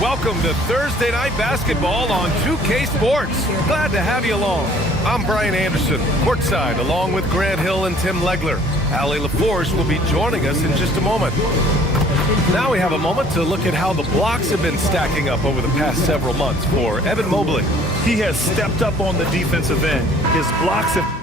Welcome to Thursday Night Basketball on 2K Sports. Glad to have you along. I'm Brian Anderson, courtside, along with Grant Hill and Tim Legler. Allie LaForce will be joining us in just a moment. Now we have a moment to look at how the blocks have been stacking up over the past several months for Evan Mobley. He has stepped up on the defensive end. His blocks have...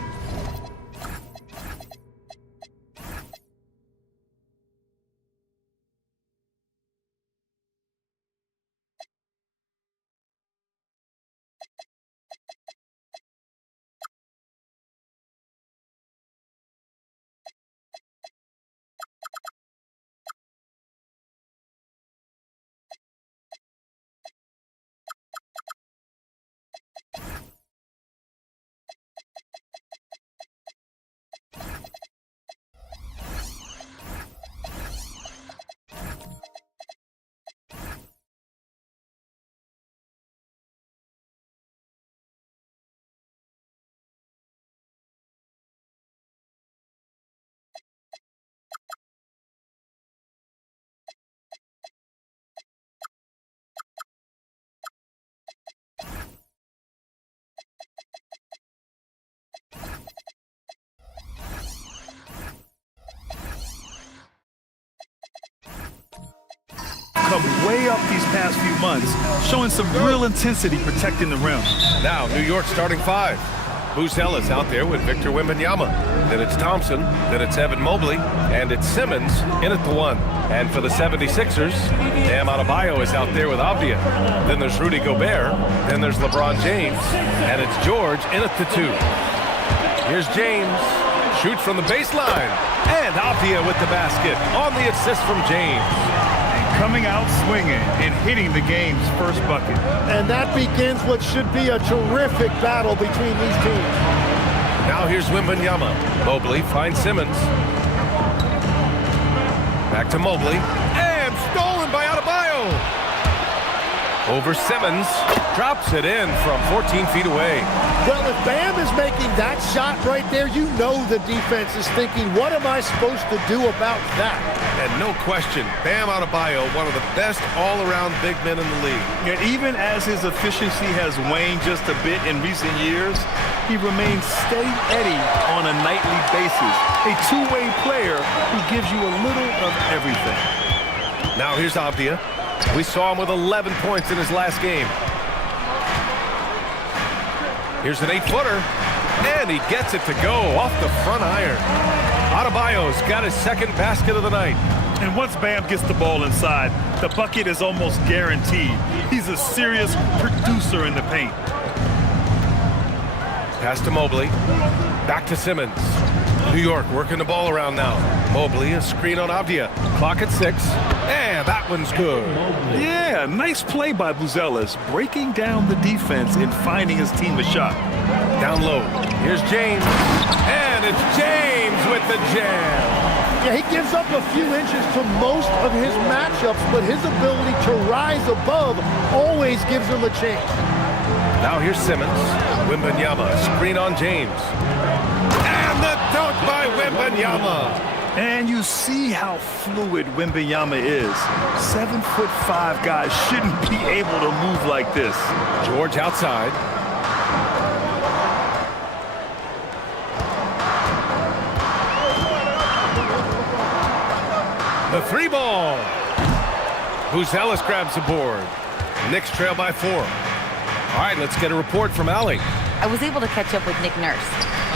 come way up these past few months, showing some real intensity protecting the rim. Now, New York starting five. Buzella's out there with Victor Wembanyama. Then it's Thompson, then it's Evan Mobley, and it's Simmons in at the one. And for the 76ers, Bam Adebayo is out there with Avdia. Then there's Rudy Gobert, then there's LeBron James, and it's George in at the two. Here's James, shoots from the baseline, and Avdia with the basket on the assist from James. Coming out swinging and hitting the game's first bucket. And that begins what should be a terrific battle between these teams. Now here's Wembanyama. Mobley finds Simmons. Back to Mobley. And stolen by Adebayo. Over Simmons. Drops it in from 14 feet away. Well, if Bam is making that shot right there, you know the defense is thinking, what am I supposed to do about that? And no question, Bam Adebayo, one of the best all-around big men in the league. And even as his efficiency has waned just a bit in recent years, he remains steady on a nightly basis. A two-way player who gives you a little of everything. Now here's Avdia. We saw him with 11 points in his last game. Here's an 8-footer, and he gets it to go off the front iron. Adebayo's got his second basket of the night. And once Bam gets the ball inside, the bucket is almost guaranteed. He's a serious producer in the paint. Pass to Mobley. Back to Simmons. New York working the ball around now. Mobley, a screen on Avdia. Clock at 6. And that one's good. Yeah, nice play by Buzella's, breaking down the defense and finding his team a shot. Down low. Here's James. And it's James with the jam. Yeah, he gives up a few inches to most of his matchups, but his ability to rise above always gives him a chance. Now here's Simmons. Wembanyama, screen on James. And the dunk by Wembanyama. And you see how fluid Wembanyama is. 7'5" guys shouldn't be able to move like this. George outside. The three ball. Buzella's grabs the board. Knicks trail by 4. All right, let's get a report from Allie. I was able to catch up with Nick Nurse.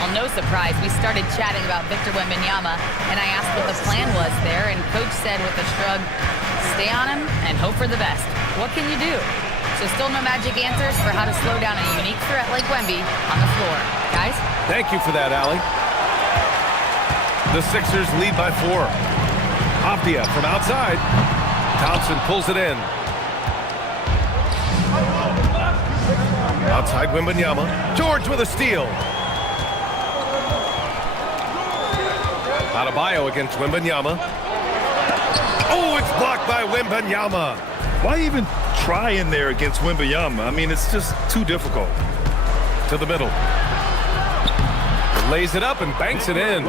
Well, no surprise, we started chatting about Victor Wembanyama, and I asked what the plan was there, and Coach said with a shrug, stay on him and hope for the best. What can you do? So still no magic answers for how to slow down a unique threat like Wemby on the floor. Guys? Thank you for that, Allie. The Sixers lead by 4. Avdia from outside. Thompson pulls it in. Outside Wembanyama. George with a steal. Adebayo against Wembanyama. Oh, it's blocked by Wembanyama. Why even try in there against Wembanyama? I mean, it's just too difficult. To the middle. Lays it up and banks it in.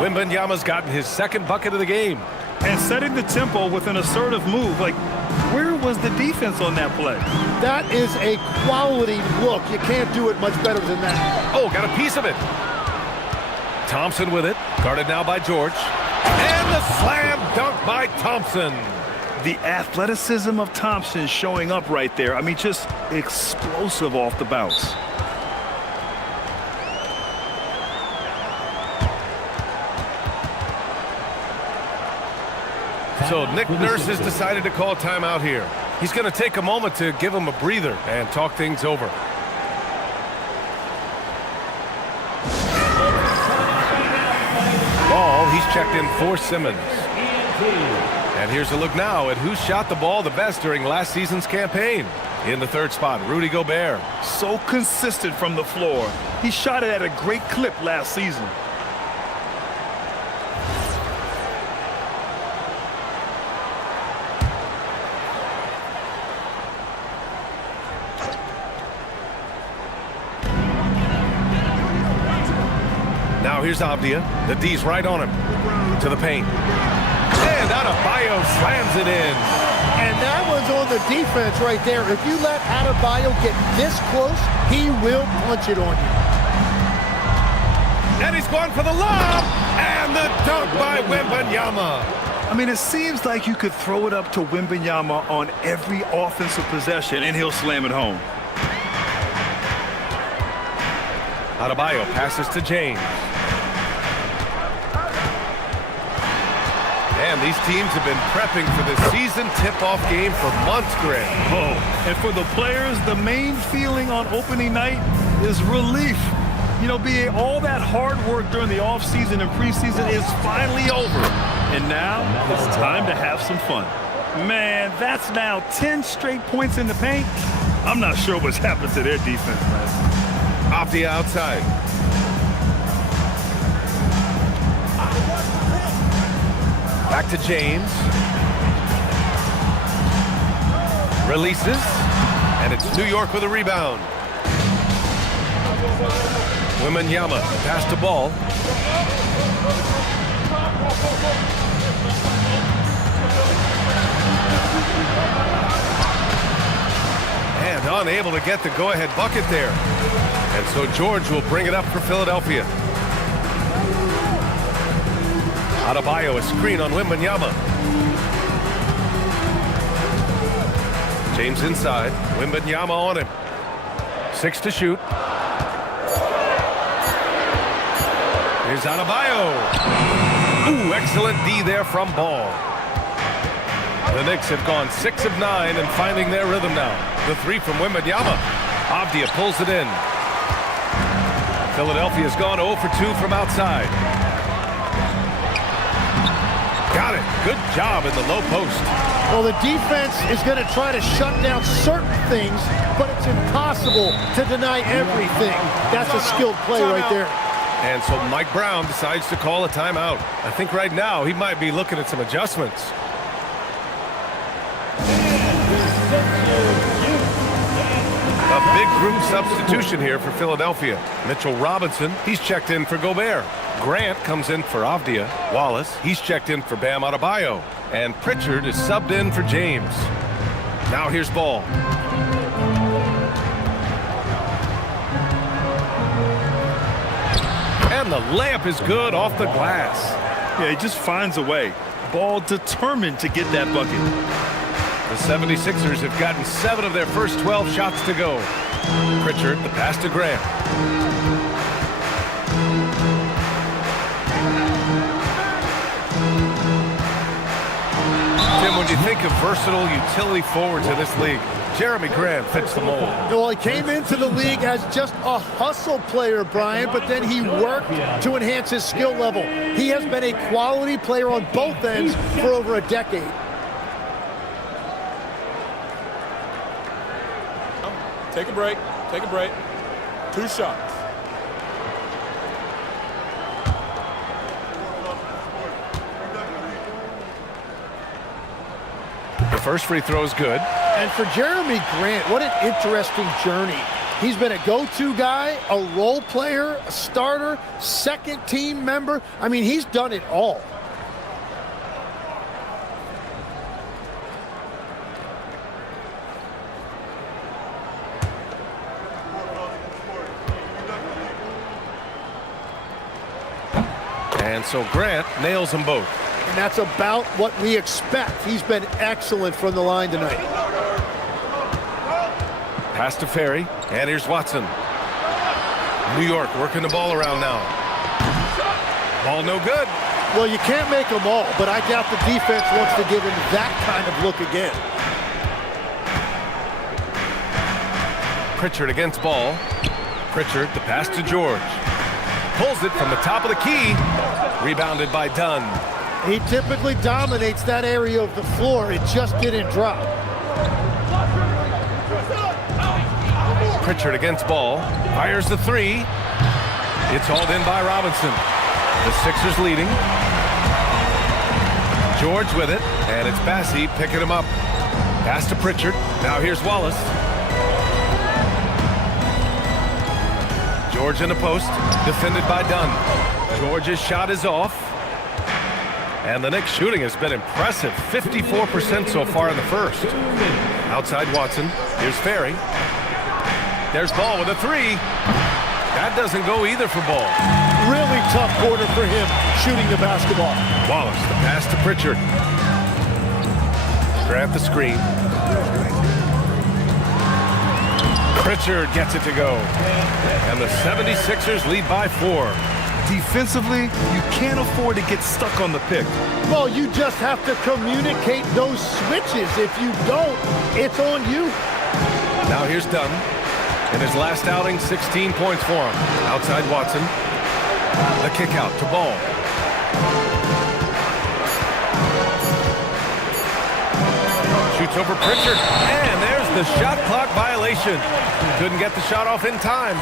Wembanyama's gotten his second bucket of the game. And setting the tempo with an assertive move. Like, Where was the defense on that play? That is a quality look. You can't do it much better than that. Oh, got a piece of it. Thompson with it. Guarded now by George. And the slam dunk by Thompson. The athleticism of Thompson showing up right there. I mean, just explosive off the bounce. So Nick Nurse has decided to call timeout here. He's going to take a moment to give him a breather and talk things over. Ball, he's checked in for Simmons. And here's a look now at who shot the ball the best during last season's campaign. In the third spot, Rudy Gobert. So consistent from the floor. He shot it at a great clip last season. Now here's Avdia. The D's right on him. To the paint. And Adebayo slams it in. And that one's on the defense right there. If you let Adebayo get this close, he will punch it on you. And he's going for the lob. And the dunk by Wembanyama. I mean, it seems like you could throw it up to Wembanyama on every offensive possession, and he'll slam it home. Adebayo passes to James. And these teams have been prepping for the season tip-off game for months, Greg. Oh, and for the players, the main feeling on opening night is relief. You know, BA, all that hard work during the offseason and preseason is finally over. And now it's time to have some fun. Man, that's now 10 straight points in the paint. I'm not sure what's happened to their defense, man. Off the outside. Back to James. Releases. And it's New York with a rebound. Wembanyama passed the ball. And unable to get the go-ahead bucket there. And so George will bring it up for Philadelphia. Adebayo, a screen on Wembanyama. James inside. Wembanyama on him. 6 to shoot. Here's Adebayo. Ooh, excellent D there from Ball. The Knicks have gone 6 of 9 and finding their rhythm now. The 3 from Wembanyama. Avdia pulls it in. Philadelphia's gone 0 for 2 from outside. Got it. Good job in the low post. Well, the defense is going to try to shut down certain things, but it's impossible to deny everything. That's a skilled play right there. And so Mike Brown decides to call a timeout. I think right now he might be looking at some adjustments. A big group substitution here for Philadelphia. Mitchell Robinson, he's checked in for Gobert. Grant comes in for Avdia. Wallace, he's checked in for Bam Adebayo. And Pritchard is subbed in for James. Now here's Ball. And the layup is good off the glass. Yeah, he just finds a way. Ball determined to get that bucket. The 76ers have gotten 7 of their first 12 shots to go. Pritchard, the pass to Grant. Tim, when you think of versatile utility forwards in this league, Jeremy Grant fits the mold. Well, he came into the league as just a hustle player, Brian, but then he worked to enhance his skill level. He has been a quality player on both ends for over a decade. Take a break. Take a break. 2 shots. The first free throw is good. And for Jeremy Grant, what an interesting journey. He's been a go-to guy, a role player, a starter, second team member. I mean, he's done it all. And so Grant nails them both. And that's about what we expect. He's been excellent from the line tonight. Pass to Ferry, and here's Watson. New York working the ball around now. Ball no good. Well, you can't make them all, but I doubt the defense wants to give him that kind of look again. Pritchard against ball. Pritchard, the pass to George. Pulls it from the top of the key. Rebounded by Dunn. He typically dominates that area of the floor. It just didn't drop. Pritchard against ball. Fires the three. It's hauled in by Robinson. The Sixers leading. George with it, and it's Bassey picking him up. Pass to Pritchard. Now here's Wallace. George in the post, defended by Dunn. George's shot is off. And the Knicks shooting has been impressive. 54% so far in the first. Outside Watson. Here's Ferry. There's Ball with a three. That doesn't go either for Ball. Really tough quarter for him shooting the basketball. Wallace, the pass to Pritchard. Grant the screen. Pritchard gets it to go. And the 76ers lead by 4. Defensively, you can't afford to get stuck on the pick. Well, you just have to communicate those switches. If you don't, it's on you. Now here's Dunn. In his last outing, 16 points for him. Outside Watson. The kick out to Ball. Shoots over Pritchard. And there's the shot clock violation. Couldn't get the shot off in time.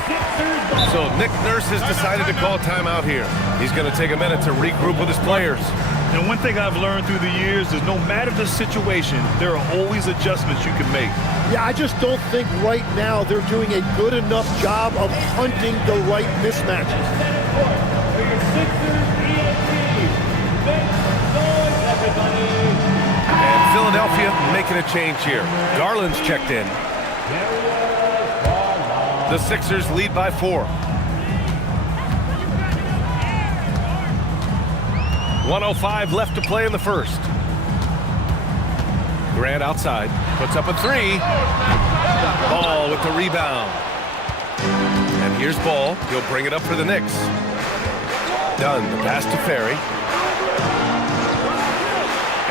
So Nick Nurse has decided to call timeout here. He's going to take a minute to regroup with his players. And one thing I've learned through the years is no matter the situation, there are always adjustments you can make. Yeah, I just don't think right now they're doing a good enough job of hunting the right mismatches. And Philadelphia making a change here. Garland's checked in. The Sixers lead by 4. 1:05 left to play in the first. Grant outside, puts up a three. Ball with the rebound. And here's Ball. He'll bring it up for the Knicks. Dunn, the pass to Ferry.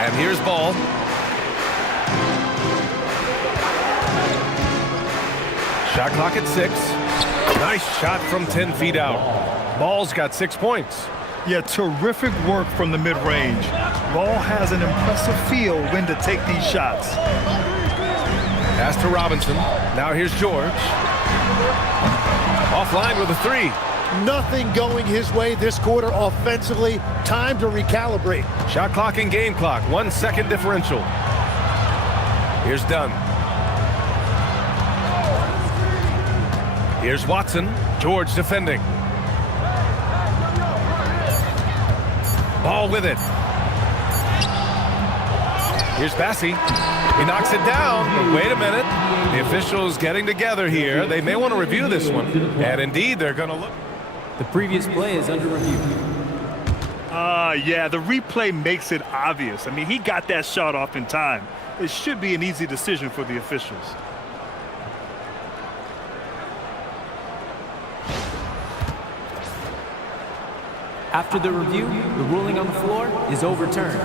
And here's Ball. Shot clock at 6. Nice shot from 10 feet out. Ball's got 6 points. Yeah, terrific work from the mid-range. Ball has an impressive feel when to take these shots. Pass to Robinson. Now here's George. Offline with a three. Nothing going his way this quarter offensively. Time to recalibrate. Shot clock and game clock. 1 second differential. Here's Dunn. Here's Watson. George defending. Ball with it. Here's Bassey. He knocks it down. But wait a minute. The officials getting together here. They may want to review this one. And indeed, they're going to look. The previous play is under review. Yeah, the replay makes it obvious. I mean, he got that shot off in time. It should be an easy decision for the officials. After the review, the ruling on the floor is overturned.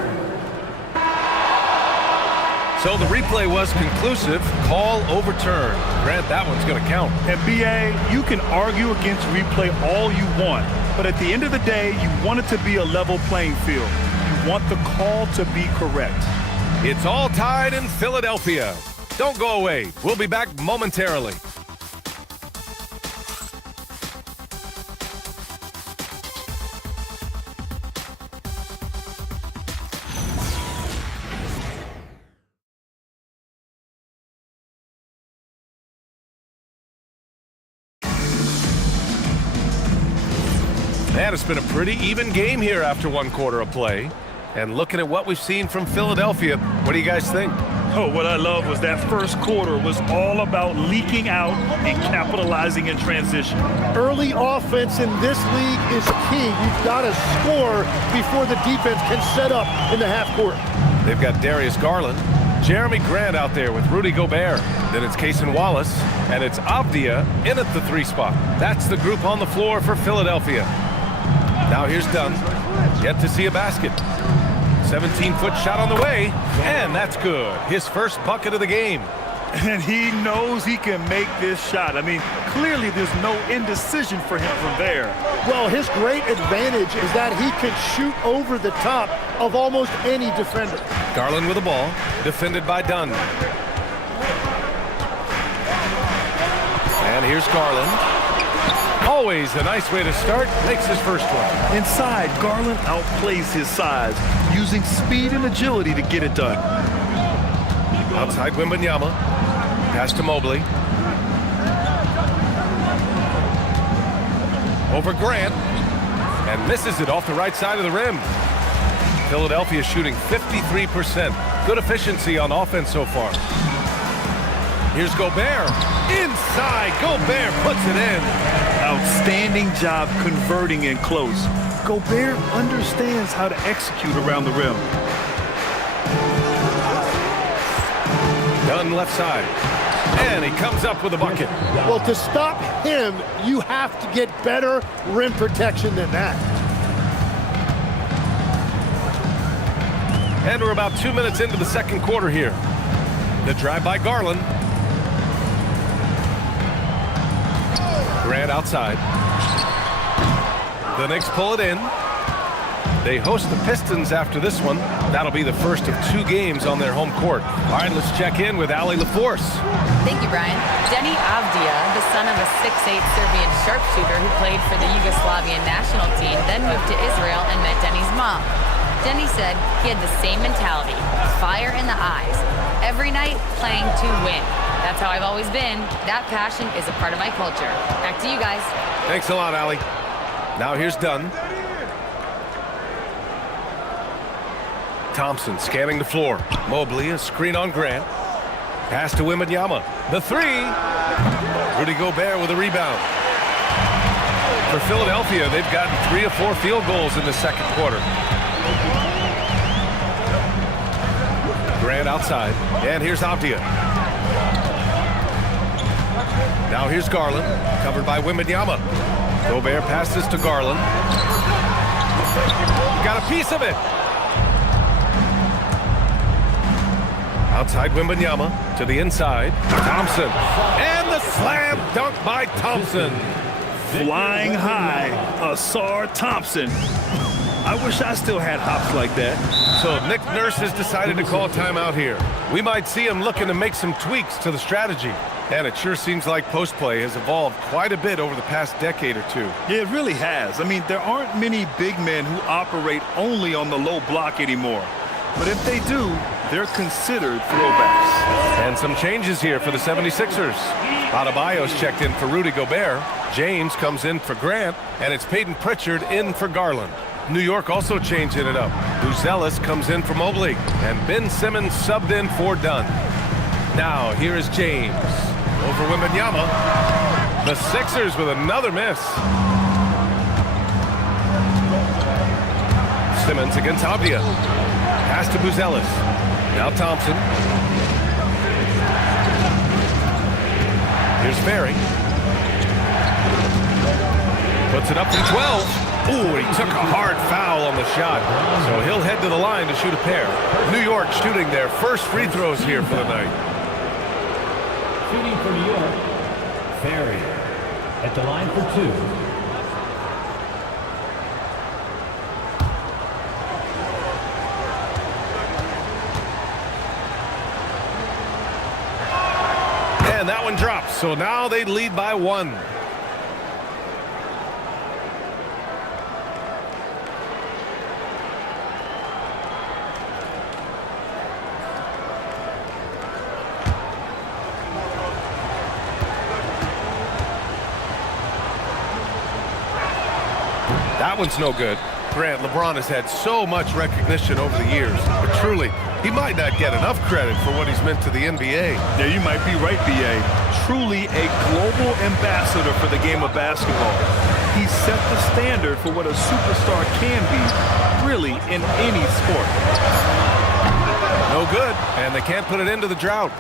So the replay was conclusive. Call overturned. Grant, that one's going to count. And BA, you can argue against replay all you want, but at the end of the day, you want it to be a level playing field. You want the call to be correct. It's all tied in Philadelphia. Don't go away. We'll be back momentarily. Man, it's been a pretty even game here after 1 quarter of play. And looking at what we've seen from Philadelphia, what do you guys think? Oh, what I love was that first quarter was all about leaking out and capitalizing in transition. Early offense in this league is key. You've got to score before the defense can set up in the half court. They've got Darius Garland, Jeremy Grant out there with Rudy Gobert. Then it's Cason Wallace, and it's Avdia in at the 3 spot. That's the group on the floor for Philadelphia. Now here's Dunn. Yet to see a basket. 17-foot shot on the way, and that's good. His first bucket of the game. And he knows he can make this shot. I mean, clearly there's no indecision for him from there. Well, his great advantage is that he can shoot over the top of almost any defender. Garland with the ball, defended by Dunn. And here's Garland. Always a nice way to start, makes his first one. Inside, Garland outplays his size, using speed and agility to get it done. Outside Wembanyama, pass to Mobley. Over Grant, and misses it off the right side of the rim. Philadelphia shooting 53%. Good efficiency on offense so far. Here's Gobert. Inside, Gobert puts it in. Outstanding job converting in close. Gobert understands how to execute around the rim. Dunn left side. And he comes up with a bucket. Well, to stop him, you have to get better rim protection than that. And we're about 2 minutes into the second quarter here. The drive by Garland. Grant outside. The Knicks pull it in. They host the Pistons after this one. That'll be the first of 2 games on their home court. All right, let's check in with Allie LaForce. Thank you, Brian. Denny Avdia, the son of a 6'8" Serbian sharpshooter who played for the Yugoslavian national team, then moved to Israel and met Denny's mom. Denny said he had the same mentality, fire in the eyes. Every night, playing to win. That's how I've always been. That passion is a part of my culture. Back to you guys. Thanks a lot, Allie. Now here's Dunn. Thompson scanning the floor. Mobley, a screen on Grant. Pass to Wembanyama. The 3. Rudy Gobert with a rebound. For Philadelphia, they've gotten 3 or 4 field goals in the second quarter. Grant outside. And here's Avdia. Now here's Garland, covered by Wembanyama. Gobert passes to Garland. Got a piece of it. Outside Wembanyama to the inside. Thompson. And the slam dunk by Thompson. Flying high, Ausar Thompson. I wish I still had hops like that. So Nick Nurse has decided to call timeout here. We might see him looking to make some tweaks to the strategy. And it sure seems like post play has evolved quite a bit over the past decade or 2. Yeah, it really has. I mean, there aren't many big men who operate only on the low block anymore. But if they do, they're considered throwbacks. And some changes here for the 76ers. Adebayo's checked in for Rudy Gobert. James comes in for Grant. And it's Peyton Pritchard in for Garland. New York also changing it up. Buzelis comes in for Mobley. And Ben Simmons subbed in for Dunn. Now, here is James. Over Wembanyama. The Sixers with another miss. Simmons against Avdia. Pass to Buzelis. Now Thompson. Here's Ferry. Puts it up from 12. Ooh, he took a hard foul on the shot. So he'll head to the line to shoot a pair. New York shooting their first free throws here for the night. Shooting for New York, Ferry at the line for 2. And that one drops. So now they lead by 1. That one's no good. Grant, LeBron has had so much recognition over the years, but truly, he might not get enough credit for what he's meant to the NBA. Yeah, you might be right, B.A. Truly a global ambassador for the game of basketball. He set the standard for what a superstar can be, really, in any sport. No good, and they can't put it into the drought.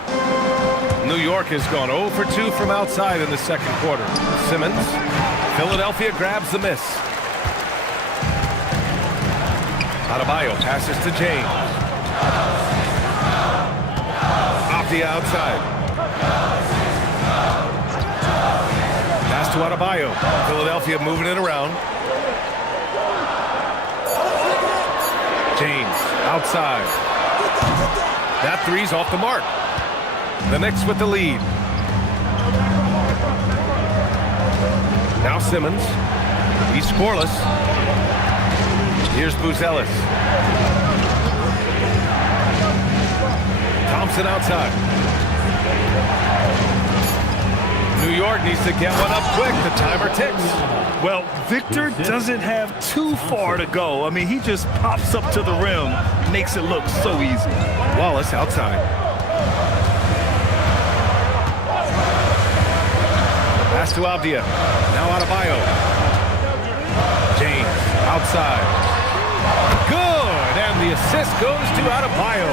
New York has gone 0 for 2 from outside in the second quarter. Simmons, Philadelphia grabs the miss. Adebayo passes to James. Off the outside. Pass to Adebayo. Philadelphia moving it around. James outside. That three's off the mark. The Knicks with the lead. Now Simmons. He's scoreless. Here's Buzelis. Thompson outside. New York needs to get one up quick. The timer ticks. Well, Victor doesn't have too far to go. I mean, he just pops up to the rim, makes it look so easy. Wallace outside. Pass to Avdia. Now Adebayo. James outside. Good, and the assist goes to Adebayo.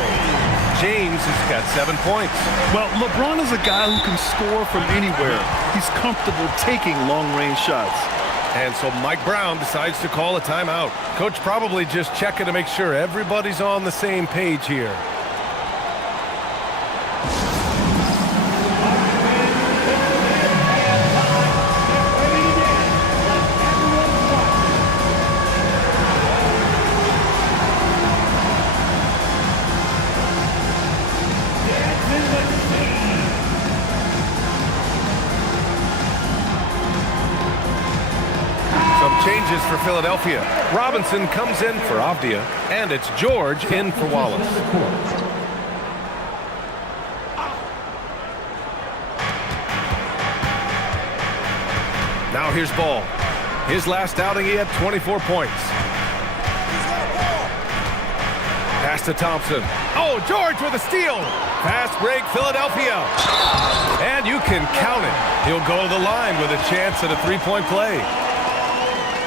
James has got 7 points. Well, LeBron is a guy who can score from anywhere. He's comfortable taking long-range shots. And so Mike Brown decides to call a timeout. Coach probably just checking to make sure everybody's on the same page here. Changes for Philadelphia. Robinson comes in for Avdia, and it's George in for Wallace. Now here's Ball. His last outing, he had 24 points. Pass to Thompson. Oh, George with a steal. Fast break, Philadelphia. And you can count it. He'll go to the line with a chance at a three-point play.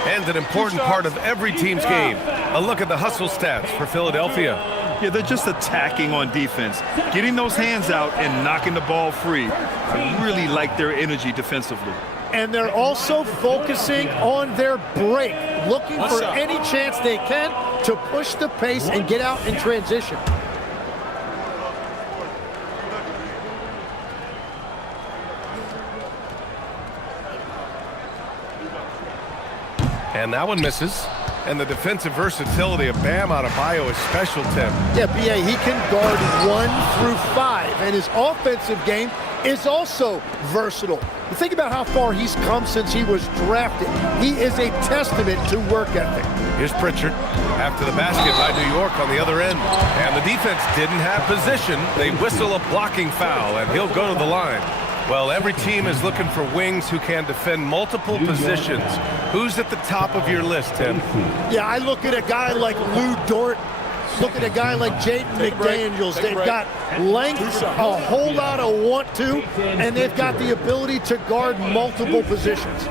And an important part of every team's game. A look at the hustle stats for Philadelphia. Yeah, they're just attacking on defense, getting those hands out and knocking the ball free. I really like their energy defensively. And they're also focusing on their break, looking for any chance they can to push the pace and get out in transition. And that one misses. And the defensive versatility of Bam Adebayo is special, Tim. Yeah, B.A., he can guard 1 through 5, and his offensive game is also versatile. You think about how far he's come since he was drafted. He is a testament to work ethic. Here's Pritchard after the basket by New York on the other end. And the defense didn't have position. They whistle a blocking foul, and he'll go to the line. Well, every team is looking for wings who can defend multiple positions. Who's at the top of your list, Tim? Yeah, I look at a guy like Lou Dort. Look at a guy like Jaden McDaniels. They've got length, a whole lot of want to, and they've got the ability to guard multiple positions.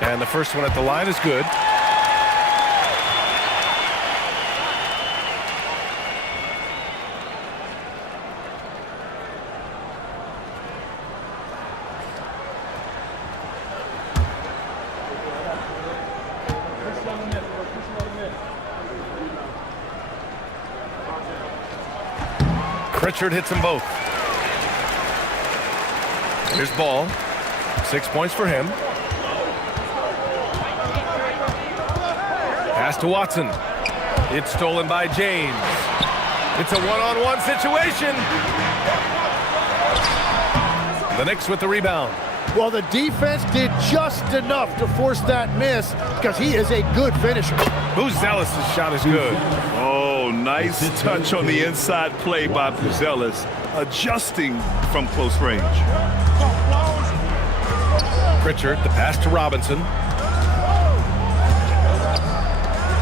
And the first one at the line is good. Pritchard hits them both. Here's Ball. 6 points for him. Pass to Watson. It's stolen by James. It's a one-on-one situation. The Knicks with the rebound. Well, the defense did just enough to force that miss because he is a good finisher. Buzelis' shot is good. Oh, nice touch on the inside play by Buzelis, adjusting from close range. Pritchard, the pass to Robinson.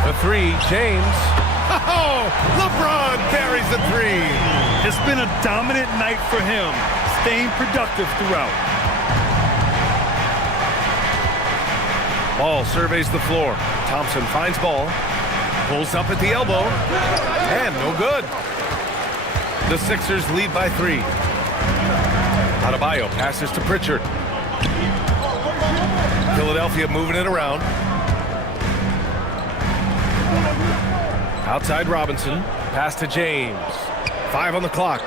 The three, James. Oh, LeBron buries the three. It's been a dominant night for him, staying productive throughout. Ball surveys the floor. Thompson finds ball. Pulls up at the elbow. And no good. The Sixers lead by 3. Adebayo passes to Pritchard. Philadelphia moving it around. Outside Robinson. Pass to James. 5 on the clock.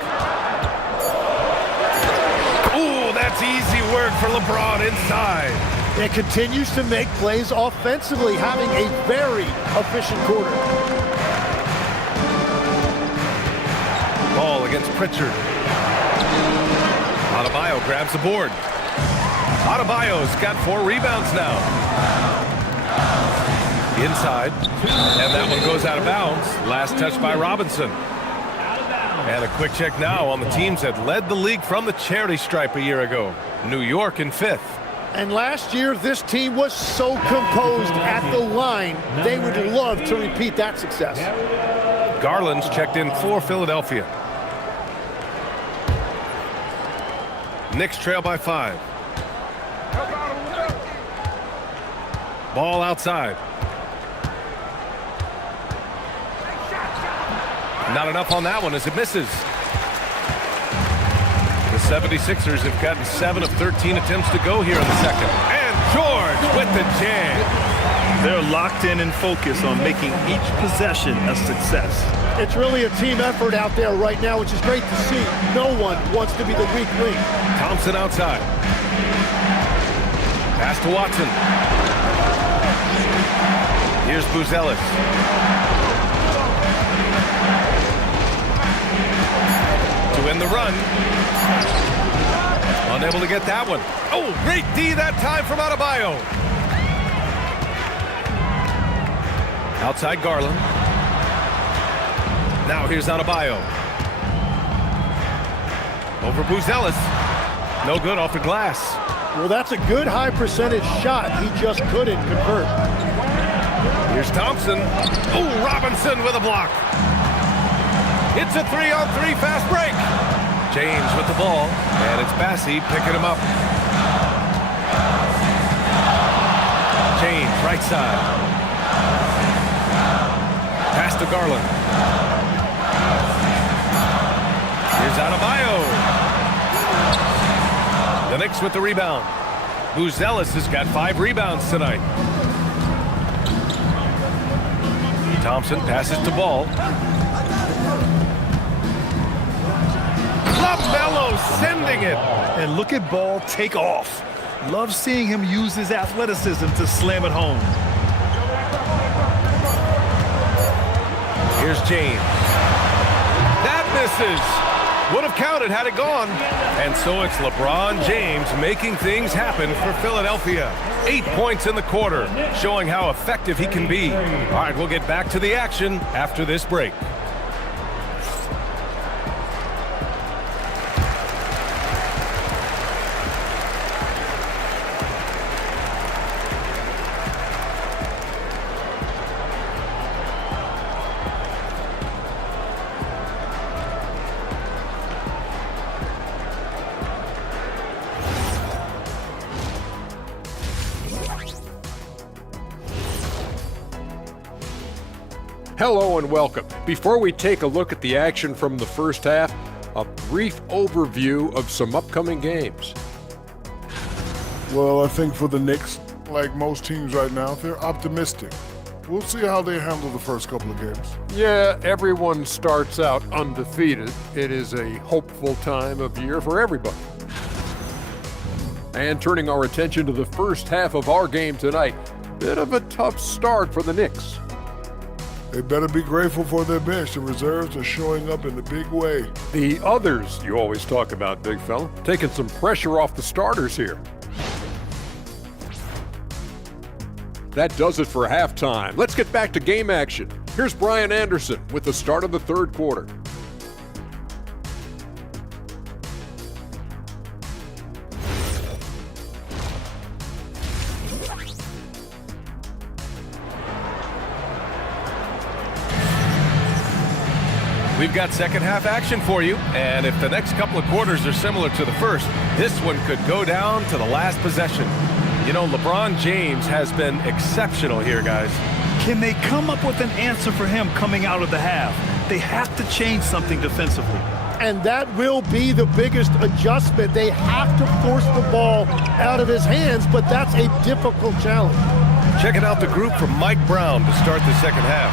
Ooh, that's easy work for LeBron inside. And continues to make plays offensively, having a very efficient quarter. Ball against Pritchard. Adebayo grabs the board. Adebayo's got 4 rebounds now. Inside. And that one goes out of bounds. Last touch by Robinson. And a quick check now on the teams that led the league from the charity stripe a year ago. New York in 5th. And last year, this team was so composed at the line, they would love to repeat that success. Garland's checked in for Philadelphia. Knicks trail by 5. Ball outside. Not enough on that one as it misses. The 76ers have gotten 7 of 13 attempts to go here in the second. And George with the jam. They're locked in and focused on making each possession a success. It's really a team effort out there right now, which is great to see. No one wants to be the weak link. Thompson outside. Pass to Watson. Here's Buzelis. To end the run. Unable to get that one. Oh, great D that time from Adebayo. Outside Garland. Now here's Adebayo. Over Buzelis. No good off the glass. Well, that's a good high percentage shot. He just couldn't convert. Here's Thompson. Oh, Robinson with a block. It's a 3-on-3 fast break. James with the ball, and it's Bassey picking him up. James, right side. Pass to Garland. Here's Adebayo. The Knicks with the rebound. Buzelis has got 5 rebounds tonight. Thompson passes to Ball. LaMelo sending it. And look at Ball take off. Love seeing him use his athleticism to slam it home. Here's James. That misses. Would have counted had it gone. And so it's LeBron James making things happen for Philadelphia. 8 points in the quarter, showing how effective he can be. All right, we'll get back to the action after this break. Hello and welcome. Before we take a look at the action from the first half, a brief overview of some upcoming games. Well, I think for the Knicks, like most teams right now, they're optimistic. We'll see how they handle the first couple of games. Yeah, everyone starts out undefeated. It is a hopeful time of year for everybody. And turning our attention to the first half of our game tonight, bit of a tough start for the Knicks. They better be grateful for their bench. The reserves are showing up in a big way. The others you always talk about, big fella, taking some pressure off the starters here. That does it for halftime. Let's get back to game action. Here's Brian Anderson with the start of the third quarter. We've got second half action for you, and if the next couple of quarters are similar to the first, this one could go down to the last possession. You know, LeBron James has been exceptional here, guys. Can they come up with an answer for him coming out of the half? They have to change something defensively. And that will be the biggest adjustment. They have to force the ball out of his hands, but that's a difficult challenge. Checking out the group from Mike Brown to start the second half.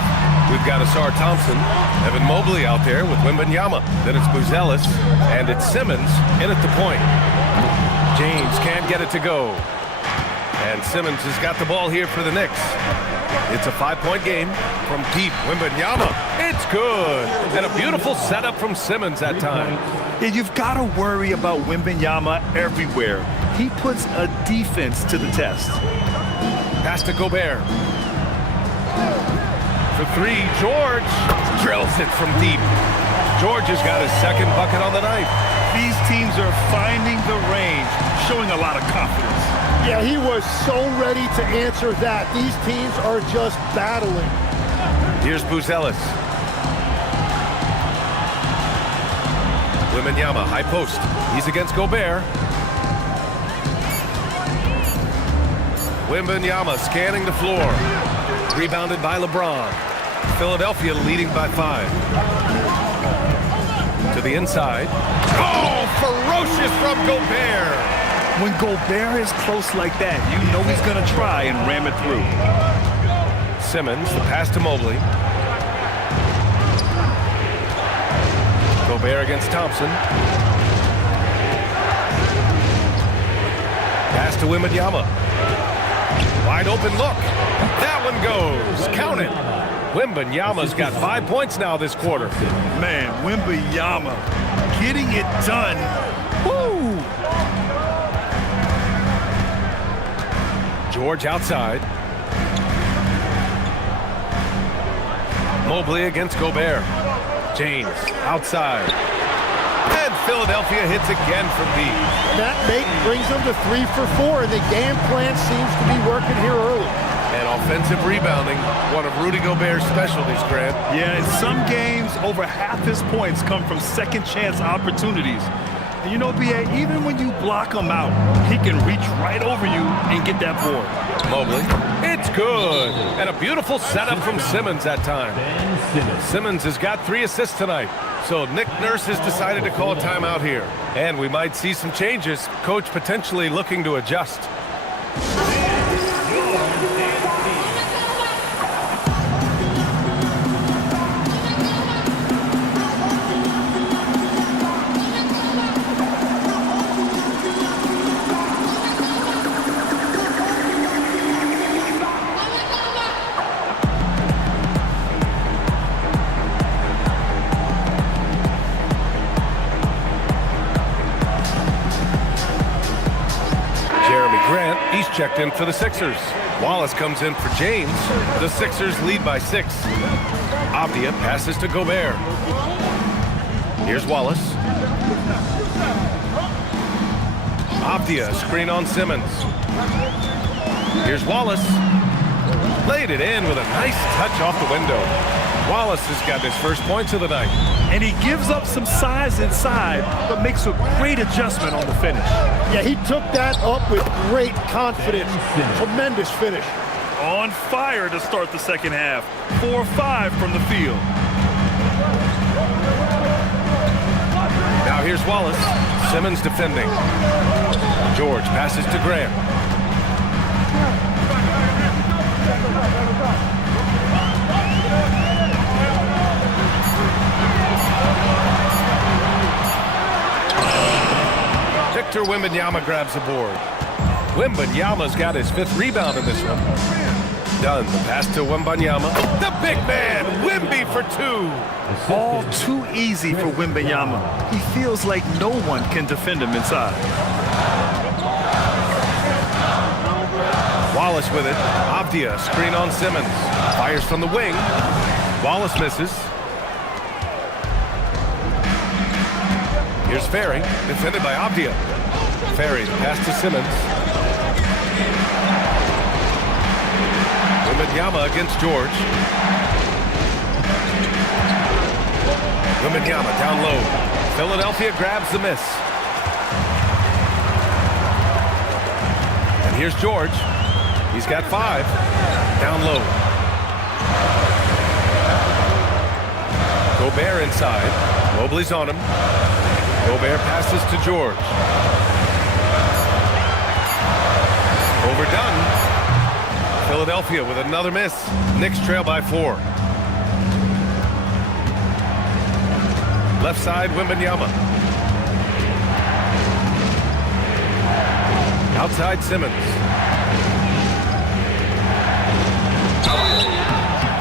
We've got Asar Thompson, Evan Mobley out there with Wembanyama. Then it's Buzelis, and it's Simmons in at the point. James can't get it to go. And Simmons has got the ball here for the Knicks. It's a 5-point game from deep. Wembanyama, it's good. And a beautiful setup from Simmons that time. Yeah, you've got to worry about Wembanyama everywhere. He puts a defense to the test. Pass to Gobert. For three, George drills it from deep. George has got his second bucket on the night. These teams are finding the range, showing a lot of confidence. Yeah, he was so ready to answer that. These teams are just battling. Here's Buzelis. Wembanyama, high post. He's against Gobert. Wembanyama scanning the floor. Rebounded by LeBron. Philadelphia leading by 5. To the inside. Oh, ferocious from Gobert. When Gobert is close like that, you know he's going to try and ram it through. Simmons, the pass to Mobley. Gobert against Thompson. Pass to Wembanyama. Wide open look. That one goes. Count it. Wembanyama's got 5 points now this quarter. Man, Wembanyama getting it done. Woo! George outside. Mobley against Gobert. James outside. And Philadelphia hits again from deep. That brings them to 3 for 4, and the game plan seems to be working here early. And offensive rebounding, one of Rudy Gobert's specialties, Grant. Yeah, in some games, over half his points come from second chance opportunities. And you know, B.A., even when you block him out, he can reach right over you and get that board. Mobley, it's good. And a beautiful setup from Simmons that time. Simmons has got 3 assists tonight. So Nick Nurse has decided to call a timeout here. And we might see some changes. Coach potentially looking to adjust. He's checked in for the Sixers. Wallace comes in for James. The Sixers lead by 6. Avdia passes to Gobert. Here's Wallace. Avdia, screen on Simmons. Here's Wallace. Laid it in with a nice touch off the window. Wallace has got his first points of the night. And he gives up some size inside, but makes a great adjustment on the finish. Yeah, he took that up with great confidence. Tremendous finish. On fire to start the second half. 4-5 from the field. Now here's Wallace. Simmons defending. George passes to Graham. Victor Wembanyama grabs the board. Wembanyama's got his 5th rebound in this one. Dunn, the pass to Wembanyama. The big man, Wemby for 2. All too easy for Wembanyama. He feels like no one can defend him inside. Wallace with it. Avdia, screen on Simmons. Fires from the wing. Wallace misses. Here's Ferry, defended by Avdia. Ferry, pass to Simmons. Wembanyama against George. Wembanyama down low. Philadelphia grabs the miss. And here's George. He's got 5. Down low. Gobert inside. Mobley's on him. Gobert passes to George. Overdone. Philadelphia with another miss. Knicks trail by 4. Left side, Wembanyama. Outside, Simmons.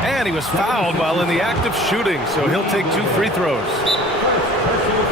And he was fouled while in the act of shooting, so he'll take 2 free throws.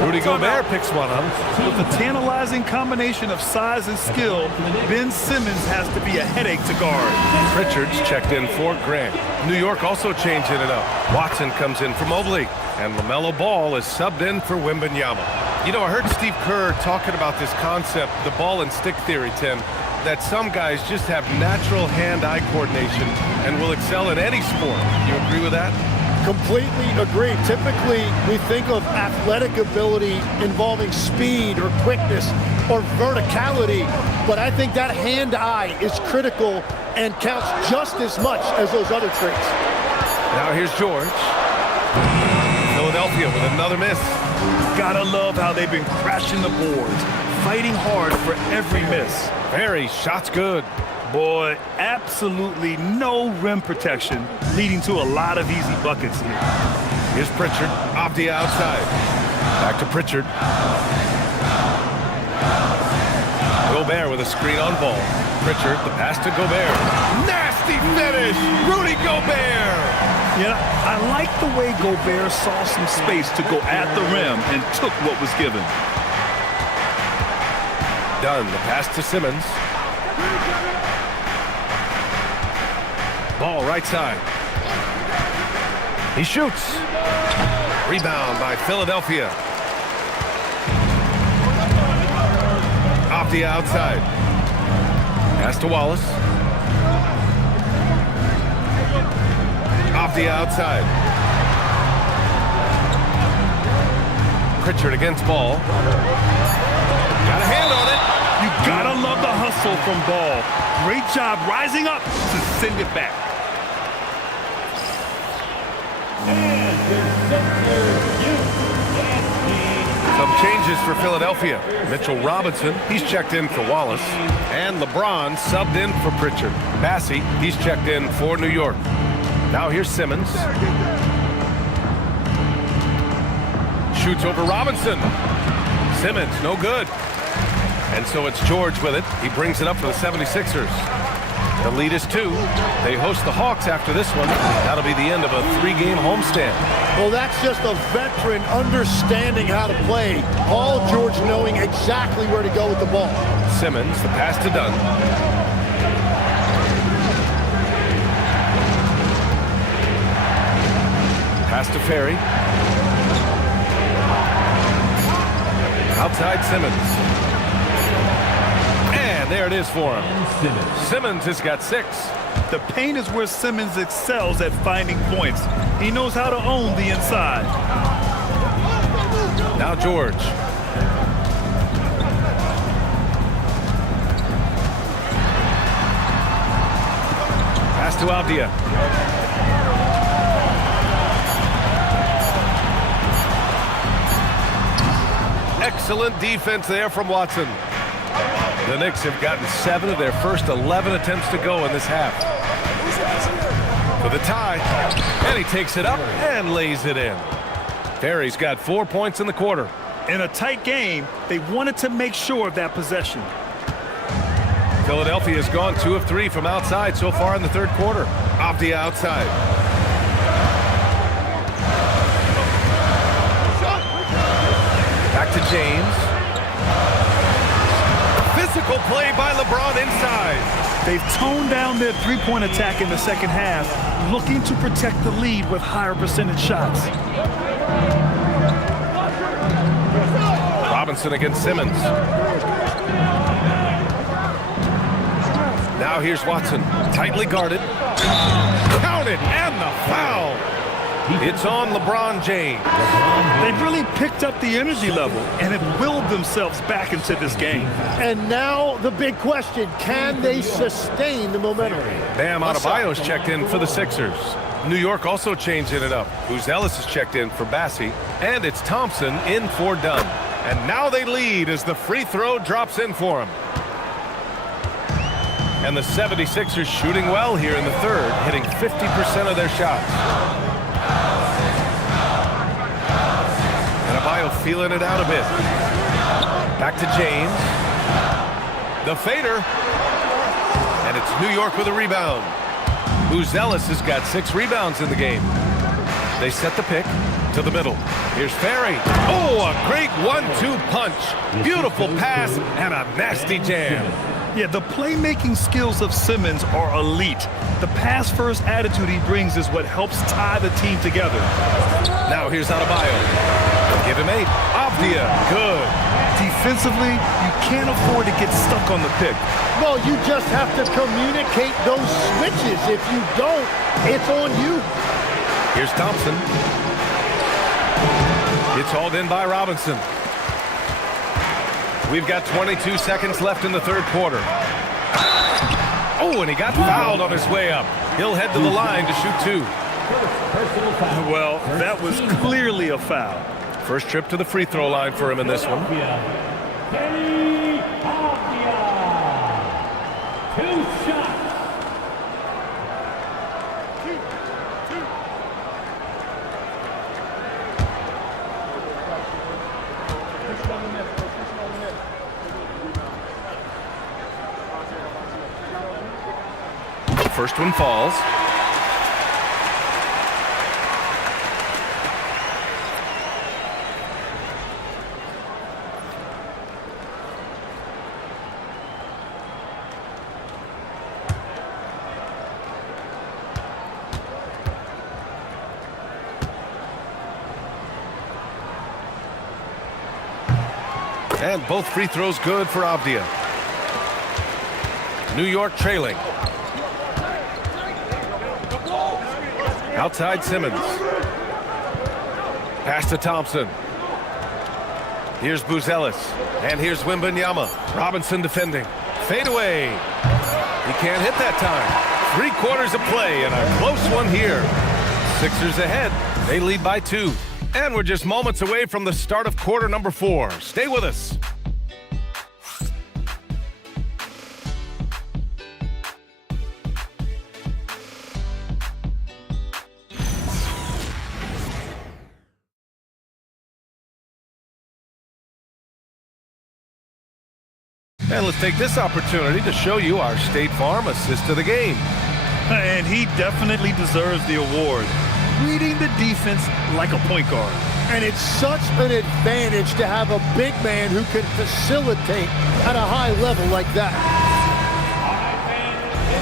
Rudy Gobert picks one up. With a tantalizing combination of size and skill, Ben Simmons has to be a headache to guard. Pritchard's checked in for Grant. New York also changing it up. Watson comes in for Mobley, and LaMelo Ball is subbed in for Wembanyama. You know, I heard Steve Kerr talking about this concept, the ball and stick theory, Tim, that some guys just have natural hand-eye coordination and will excel in any sport. You agree with that? Completely agree. Typically, we think of athletic ability involving speed or quickness or verticality, but I think that hand-eye is critical and counts just as much as those other traits. Now here's George. Philadelphia with another miss. Gotta love how they've been crashing the boards, fighting hard for every miss. Barry, shot's good. Boy, absolutely no rim protection, leading to a lot of easy buckets here. Here's Pritchard off the outside. Back to Pritchard. Gobert with a screen on ball. Pritchard, the pass to Gobert. Nasty finish! Rudy Gobert! Yeah, I like the way Gobert saw some space to go at the rim and took what was given. Done. The pass to Simmons. Ball right side. He shoots. Rebound by Philadelphia. Off the outside. Pass to Wallace. Off the outside. Pritchard against Ball. Got a hand on it. You gotta love the hustle from Ball. Great job rising up to send it back. Some changes for Philadelphia. Mitchell Robinson, he's checked in for Wallace. And LeBron subbed in for Pritchard. Bassey, he's checked in for New York. Now here's Simmons. Shoots over Robinson. Simmons, no good. And so it's George with it. He brings it up for the 76ers. The lead is 2. They host the Hawks after this one. That'll be the end of a 3-game homestand. Well, that's just a veteran understanding how to play. Paul George knowing exactly where to go with the ball. Simmons, the pass to Dunn. Pass to Ferry. Outside Simmons. And there it is for him. Simmons has got 6. The paint is where Simmons excels at finding points. He knows how to own the inside. Now George. Pass to Avdia. Excellent defense there from Watson. The Knicks have gotten 7 of their first 11 attempts to go in this half. For the tie, and he takes it up and lays it in. Ferry's got 4 points in the quarter. In a tight game, they wanted to make sure of that possession. Philadelphia has gone 2 of 3 from outside so far in the third quarter. Off the outside. Back to James. Physical play by LeBron inside. They've toned down their three-point attack in the second half, looking to protect the lead with higher percentage shots. Robinson against Simmons. Now here's Watson, tightly guarded. Counted, and the foul. It's on LeBron James. They've really picked up the energy level and have willed themselves back into this game. And now the big question, can they sustain the momentum? Bam Adebayo's checked in for the Sixers. New York also changing it up. Booz Ellis is checked in for Bassie. And it's Thompson in for Dunn. And now they lead as the free throw drops in for him. And the 76ers shooting well here in the third, hitting 50% of their shots. And Adebayo feeling it out a bit. Back to James. The fader. And it's New York with a rebound. Booz Ellis has got 6 rebounds in the game. They set the pick to the middle. Here's Ferry. Oh, a great 1-2 punch. Beautiful pass and a nasty jam. Yeah, the playmaking skills of Simmons are elite. The pass-first attitude he brings is what helps tie the team together. Now here's Adebayo. Give him 8. Avdia, good. Defensively, you can't afford to get stuck on the pick. Well, you just have to communicate those switches. If you don't, it's on you. Here's Thompson. It's hauled in by Robinson. We've got 22 seconds left in the third quarter. Oh, and he got fouled on his way up. He'll head to the line to shoot 2. Well, that was clearly a foul. First trip to the free throw line for him in this one. Kenny Avdia. 2 shots. First one falls. And both free throws good for Avdia. New York trailing. Outside Simmons. Pass to Thompson. Here's Booz Ellis. And here's Wembanyama. Robinson defending. Fade away. He can't hit that time. 3 quarters of play and a close one here. Sixers ahead. They lead by 2. And we're just moments away from the start of quarter number 4. Stay with us. And let's take this opportunity to show you our State Farm assist of the game. And he definitely deserves the award. Reading the defense like a point guard. And it's such an advantage to have a big man who can facilitate at a high level like that.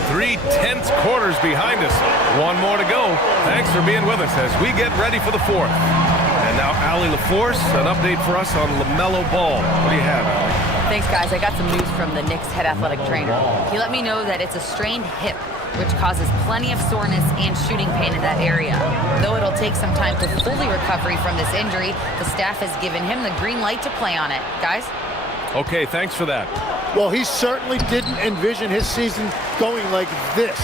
3 tense quarters behind us. 1 more to go. Thanks for being with us as we get ready for the 4th. And now Allie LaForce, an update for us on LaMelo Ball. What do you have, Allie? Thanks, guys. I got some news from the Knicks head athletic trainer. He let me know that it's a strained hip, which causes plenty of soreness and shooting pain in that area. Though it'll take some time to fully recover from this injury, the staff has given him the green light to play on it. Guys? Okay, thanks for that. Well, he certainly didn't envision his season going like this.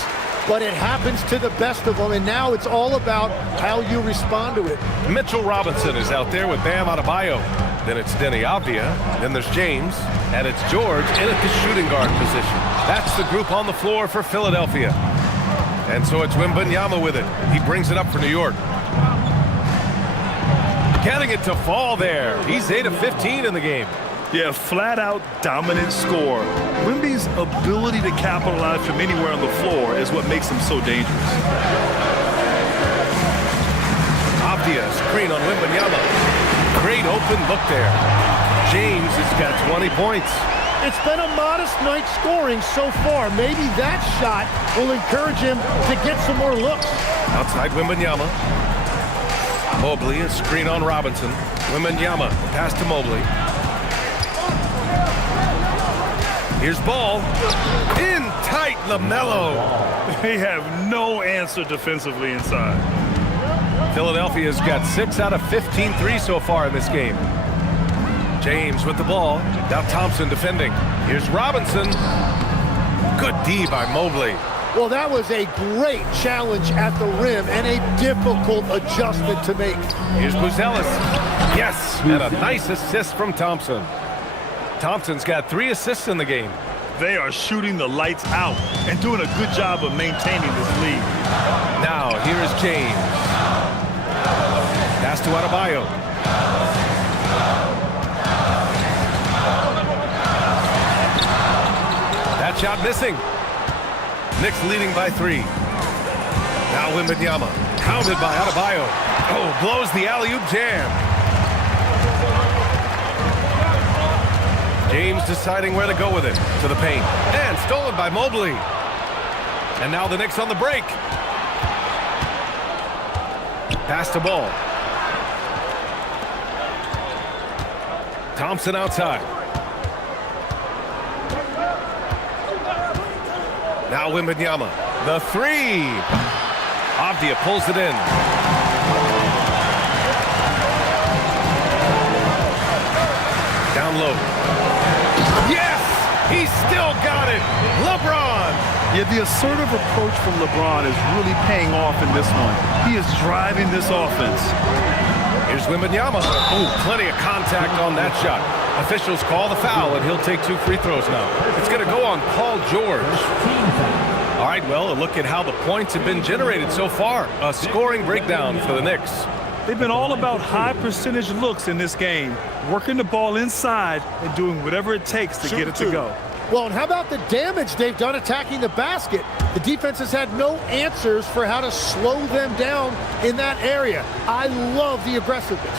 But it happens to the best of them, and now it's all about how you respond to it. Mitchell Robinson is out there with Bam Adebayo. Then it's Denny Avdia. Then there's James. And it's George in at the shooting guard position. That's the group on the floor for Philadelphia. And so it's Wembanyama with it. He brings it up for New York. Getting it to fall there. He's 8 of 15 in the game. Yeah, flat-out dominant score. Wemby's ability to capitalize from anywhere on the floor is what makes him so dangerous. Avdia, screen on Wembanyama. Great open look there. James has got 20 points. It's been a modest night scoring so far. Maybe that shot will encourage him to get some more looks. Outside Wembanyama. Mobley, a screen on Robinson. Wembanyama, pass to Mobley. Here's Ball. In tight, LaMelo. They have no answer defensively inside. Philadelphia's got 6 out of 15 threes so far in this game. James with the ball. Now Thompson defending. Here's Robinson. Good D by Mobley. Well, that was a great challenge at the rim and a difficult adjustment to make. Here's Buzelis. Yes, and a nice assist from Thompson. Thompson's got 3 assists in the game. They are shooting the lights out and doing a good job of maintaining this lead. Now, here is James. Pass to Adebayo. That shot missing. Knicks leading by 3. Now Wembanyama. Counted by Adebayo. Oh, blows the alley-oop jam. James deciding where to go with it. To the paint. And stolen by Mobley. And now the Knicks on the break. Pass to ball. Thompson outside. Now Wembanyama. The 3. Avdia pulls it in. Down low. Yes! He still got it! LeBron! Yeah, the assertive approach from LeBron is really paying off in this one. He is driving this offense. Here's Wembanyama. Oh, plenty of contact on that shot. Officials call the foul, and he'll take 2 free throws now. It's going to go on Paul George. All right, well, a look at how the points have been generated so far. A scoring breakdown for the Knicks. They've been all about high percentage looks in this game, working the ball inside and doing whatever it takes to get it to go. Well, and how about the damage they've done attacking the basket? The defense has had no answers for how to slow them down in that area. I love the aggressiveness.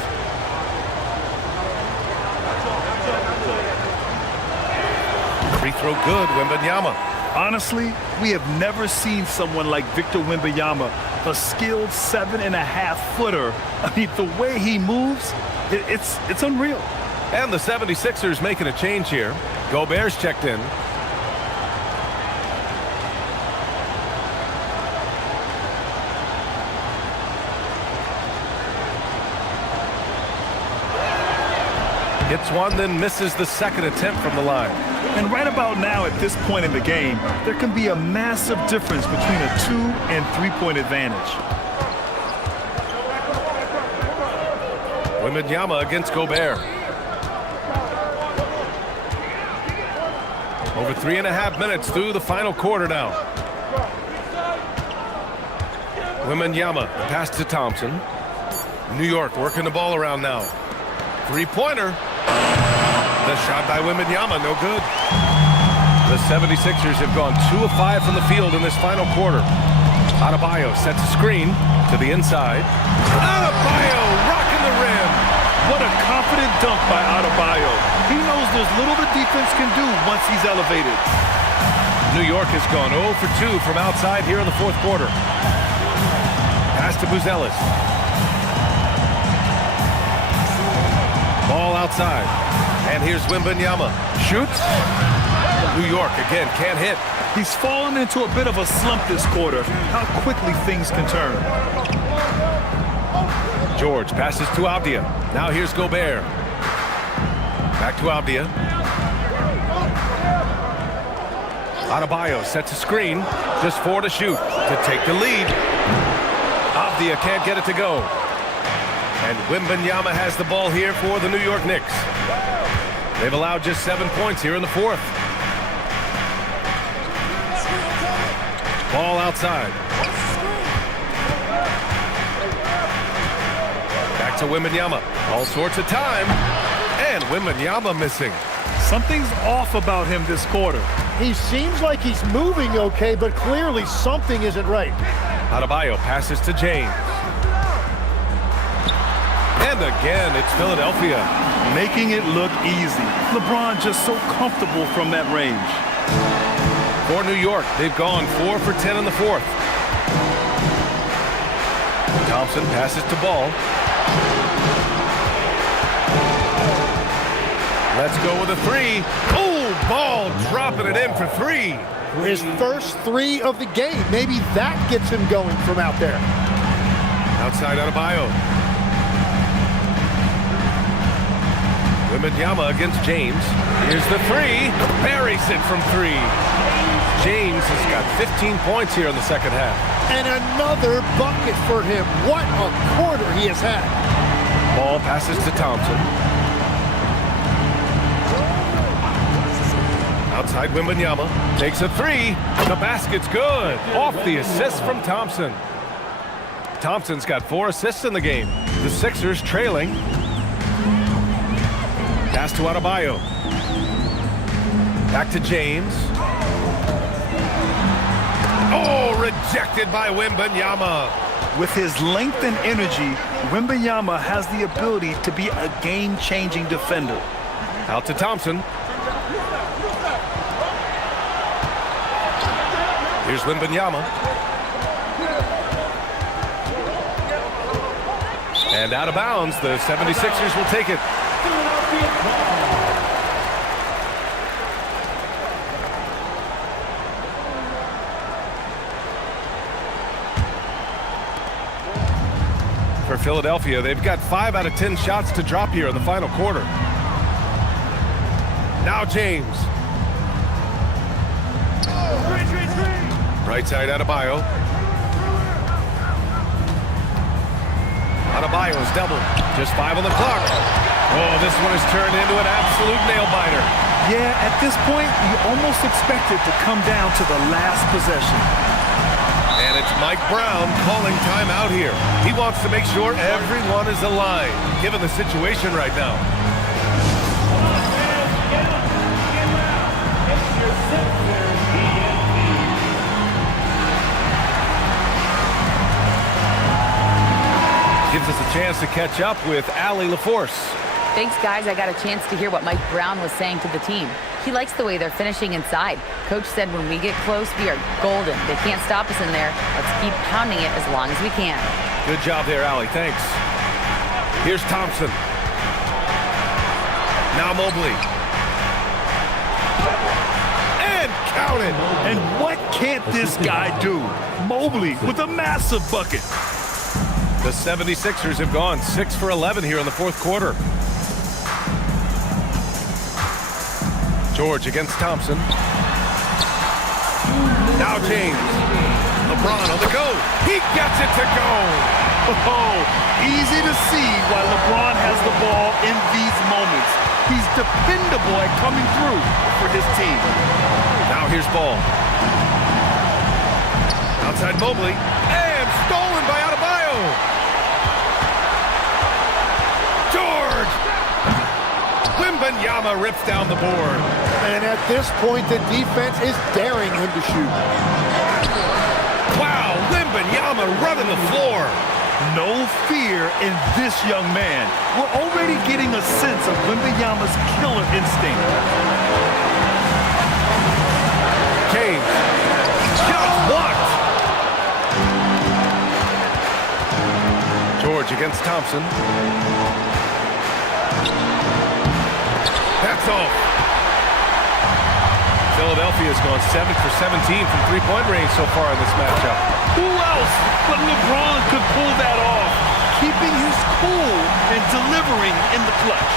Free throw good, Wembanyama. Honestly, we have never seen someone like Victor Wembanyama, a skilled 7.5-footer. I mean, the way he moves, it's unreal. And the 76ers making a change here. Gobert's checked in. Hits one, then misses the second attempt from the line. And right about now, at this point in the game, there can be a massive difference between a 2- and 3-point advantage. Wembanyama against Gobert. Over 3.5 minutes through the final quarter now. Wembanyama, pass to Thompson. New York working the ball around now. 3-pointer. The shot by Wembanyama, no good. The 76ers have gone 2 of 5 from the field in this final quarter. Adebayo sets a screen to the inside. Adebayo rocking the rim. What a confident dunk by Adebayo. He knows there's little the defense can do once he's elevated. New York has gone 0 for 2 from outside here in the 4th quarter. Pass to Buzelis. Ball outside. And here's Wembanyama. Shoots. New York, again, can't hit. He's fallen into a bit of a slump this quarter. How quickly things can turn. George passes to Avdia. Now here's Gobert. Back to Avdia. Adebayo sets a screen. Just 4 to shoot to take the lead. Avdia can't get it to go. And Wembanyama has the ball here for the New York Knicks. They've allowed just 7 points here in the 4th. Ball outside. Back to Wembanyama. All sorts of time. And Wembanyama missing. Something's off about him this quarter. He seems like he's moving okay, but clearly something isn't right. Adebayo passes to James. And again, it's Philadelphia. Making it look easy. LeBron just so comfortable from that range. For New York, they've gone 4 for 10 in the 4th. Thompson passes to Ball. Let's go with a 3. Oh, Ball dropping it in for 3. His first 3 of the game. Maybe that gets him going from out there. Outside Adebayo. Wembanyama against James. Here's the three. Buries it from three. James has got 15 points here in the second half. And another bucket for him. What a quarter he has had. Ball passes to Thompson. Outside Wembanyama. Takes a three. The basket's good. Off the assist from Thompson. Thompson's got 4 assists in the game. The Sixers trailing. Pass to Adebayo. Back to James. Oh, rejected by Wembanyama. With his length and energy, Wembanyama has the ability to be a game-changing defender. Out to Thompson. Here's Wembanyama. And out of bounds, the 76ers will take it. For Philadelphia, they've got 5 out of 10 shots to drop here in the final quarter. Now James. Right side Adebayo. Adebayo's double. Just 5 on the clock. Oh, this one has turned into an absolute nail-biter. Yeah, at this point, you almost expect it to come down to the last possession. And it's Mike Brown calling timeout here. He wants to make sure everyone is aligned, given the situation right now. Gives us a chance to catch up with Allie LaForce. Thanks, guys. I got a chance to hear what Mike Brown was saying to the team. He likes the way they're finishing inside. Coach said when we get close, we are golden. They can't stop us in there. Let's keep pounding it as long as we can. Good job there, Allie. Thanks. Here's Thompson. Now Mobley. And counted. And what can't this guy do? Mobley with a massive bucket. The 76ers have gone 6 for 11 here in the fourth quarter. George against Thompson. Now James. LeBron on the go. He gets it to go. Oh, easy to see why LeBron has the ball in these moments. He's dependable at coming through for his team. Now here's Ball. Outside Mobley. And stolen by Adebayo. George! Wembanyama rips down the board. And at this point, the defense is daring him to shoot. Wow, Wembanyama running the floor. No fear in this young man. We're already getting a sense of Wembanyama's killer instinct. James. Shot blocked. George against Thompson. That's off. Philadelphia's gone 7 for 17 from three-point range so far in this matchup. Who else but LeBron could pull that off, keeping his cool and delivering in the clutch.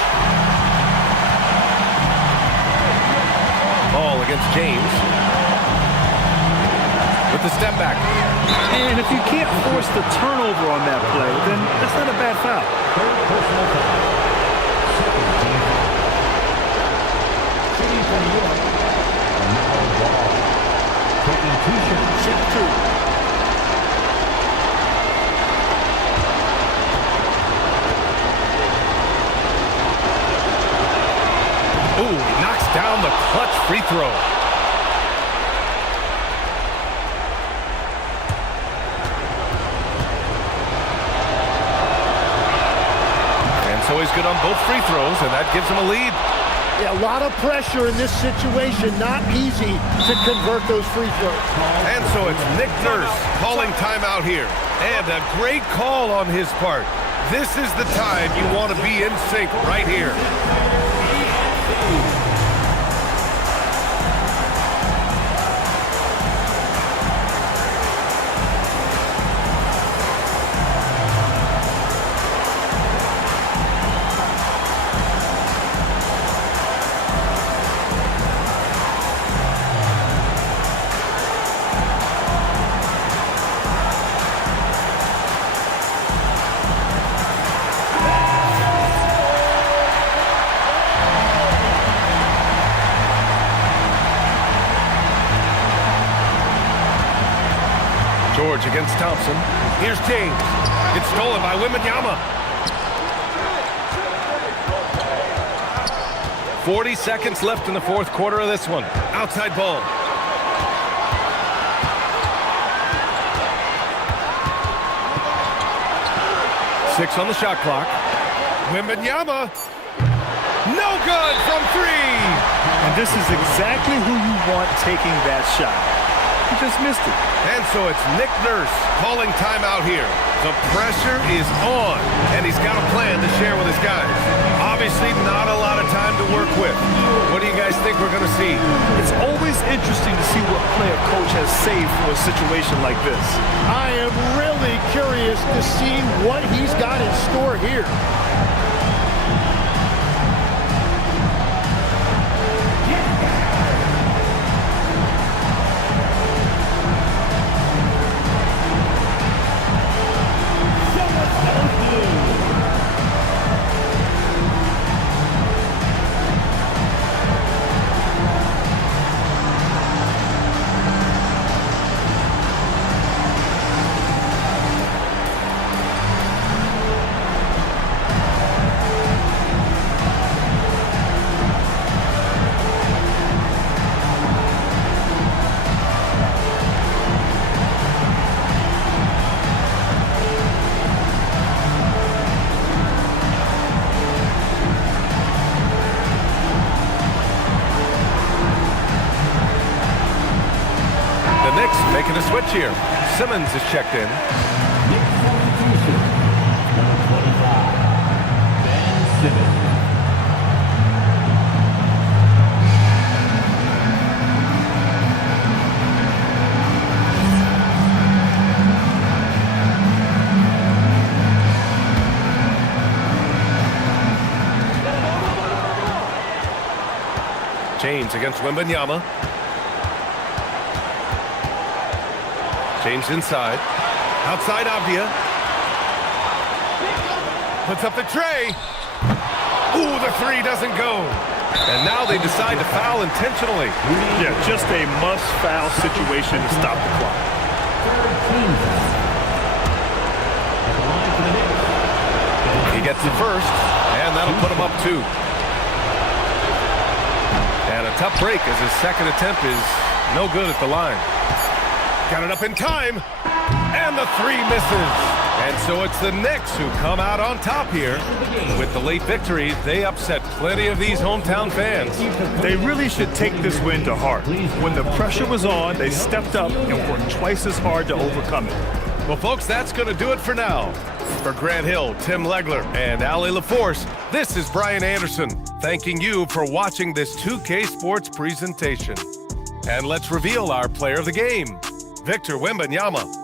Ball against James. With the step back. And if you can't force the turnover on that play, then that's not a bad foul. Third personal foul. Second team foul. Shooting for New York. Now Ball. Taking 2 shots. Shoot 2. Ooh, he knocks down the clutch free throw. So he's good on both free throws, and that gives him a lead. Yeah, a lot of pressure in this situation. Not easy to convert those free throws. And so it's Nick Nurse calling timeout here. And a great call on his part. This is the time you want to be in sync right here. George against Thompson. Here's James. It's stolen by Wembanyama. 40 seconds left in the fourth quarter of this one. Outside ball. Six on the shot clock. Wembanyama. No good from three. And this is exactly who you want taking that shot. He just missed it. And so it's Nick Nurse calling timeout here. The pressure is on, and he's got a plan to share with his guys. Obviously not a lot of time to work with. What do you guys think we're going to see? It's always interesting to see what play a coach has saved for a situation like this. I am really curious to see what he's got in store here. Making a switch here. Simmons is checked in. Substitution. Number 25, Ben Simmons. James against Wembanyama. James inside. Outside Avdia. Puts up the tray. Ooh, the three doesn't go. And now they decide to foul intentionally. Yeah, just a must-foul situation to stop the clock. He gets the first, and that'll put him up 2. And a tough break as his second attempt is no good at the line. Got it up in time, and the three misses. And so it's the Knicks who come out on top here. With the late victory, they upset plenty of these hometown fans. They really should take this win to heart. When the pressure was on, they stepped up and worked twice as hard to overcome it. Well, folks, that's going to do it for now. For Grant Hill, Tim Legler, and Ali LaForce, this is Brian Anderson, thanking you for watching this 2K Sports presentation. And let's reveal our player of the game, Victor Wembanyama.